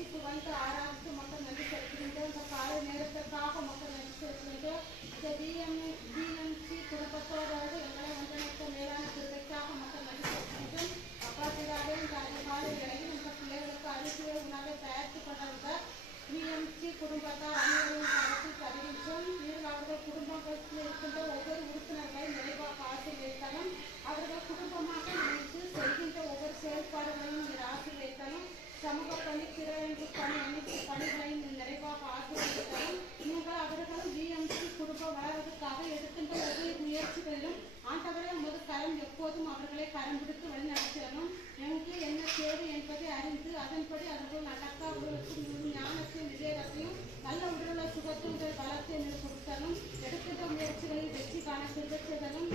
ரட்சிப்பு வந்து ஆராய்ச்சி மக்கள் நன்றி செலுத்துகின்றோம். இந்த காலை நேரத்திற்காக மக்கள் நன்றி செலுத்துகின்றோம். இந்த பிஎம்சி குடும்பத்தோடு எங்களை ஒன்றிணைத்த மேலான திருவைக்காக மக்கள் நன்றி செலுத்துகின்றோம். அப்பா பிதாவே இந்த அதிகாலை வேளையில் இந்த பிள்ளைகளுக்கு அரிசியை உணவை தயாரித்து கொண்டிருந்த பிஎம்சி குடும்பத்தார் அனைவரையும் கருத்தில் தருகின்றோம். நீங்கள் அவர்கள் குடும்பத்தில் இருக்கின்ற ஒவ்வொரு உறுப்பினர்களை நிறைவாக ஆசீர்வதித்தாலும் அவர்கள் குடும்பமாக நினைத்து செய்கின்ற ஒவ்வொரு செயல்பாடுகளையும் நீர் ஆசீர்வதித்தாலும் சமூக பணி திறன் பணி அனைத்து பணிகளையும் நிறைவாக ஆசீர்வதித்தாலும் நீங்கள் அவர்களும் பிஎம்சி குடும்பம் வளர்வதற்காக எடுக்கின்ற ஒவ்வொரு முயற்சிகளிலும் ஆண்டவரை உமது கரம் எப்போதும் அவர்களை கரம் பிடித்து வழிநடத்தினாலும் எங்கே என்ன தேவை என்பதை அறிந்து அதன்படி அவர்கள் நடக்க அவர்களுக்கு ஞானத்தையும் விவேகத்தையும் நல்ல உடலுள்ள சுகத்துடைய பலத்தை கொடுத்தாலும் எடுக்கின்ற முயற்சிகளில் வெற்றி காண திருத்தலும்